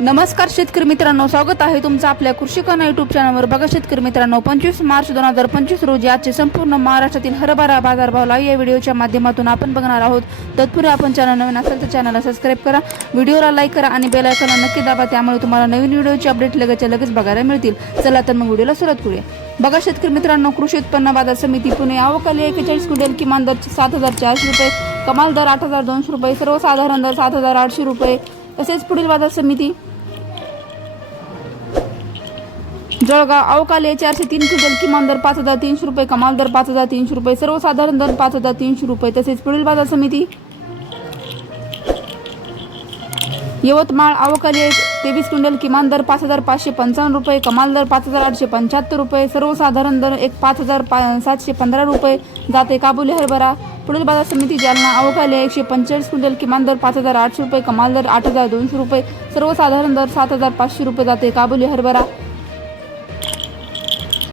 नमस्कार शेतकरी मित्रांनो स्वागत आहे तुमचं आपल्या कृषी कना युट्यूब चॅनलवर बघा शेतकरी मित्रांनो पंचवीस मार्च दोन हजार पंचवीस रोजी आजचे संपूर्ण महाराष्ट्रातील हरभरा बाजारभावला या व्हिडिओच्या माध्यमातून आपण बघणार आहोत. तत्पूर्वी आपण चॅनल नवीन असेल तर चॅनलला सबस्क्राईब करा व्हिडिओला लाईक करा आणि बेल आयकॉनला नक्की दाबा त्यामुळे तुम्हाला नवीन व्हिडिओची अपडेट लगेचच्या लगेच बघायला मिळतील. चला तर मग व्हिडिओला सुरुवात करूया. बघा शेतकरी मित्रांनो कृषी उत्पन्न बाजार समिती पुणे अवकाली एकेचाळीस क्विंटल किमान दर सात हजार चारशे रुपये कमाल दर आठ हजार दोनशे रुपये सर्वसाधारण दर सात हजार आठशे रुपये तसेच पुढील बाजार समिती. जळगाव अवकाले चारशे तीन क्विंटल किमान दर पाच हजार तीनशे रुपये कमाल दर पाच हजार तीनशे रुपये सर्वसाधारण दर पाच हजार तीनशे रुपये तसेच पुढील बाजार समिती. यवतमाळ अवकाली तेवीस क्विंटल किमान दर पाच हजार पाचशे पंचावन्न रुपये कमाल दर पाच हजार आठशे पंच्याहत्तर रुपये सर्वसाधारण दर एक पाच हजार पा सातशे पंधरा रुपये जाते काबुली हरभरा. पुढील बाजार समिती जालना अवकाले एकशे पंचेचाळीस क्विंटल किमान दर पाच हजार आठशे रुपये कमाल दर आठ हजार दोनशे रुपये सर्वसाधारण दर सात हजार पाचशे रुपये जाते काबुली हरभरा.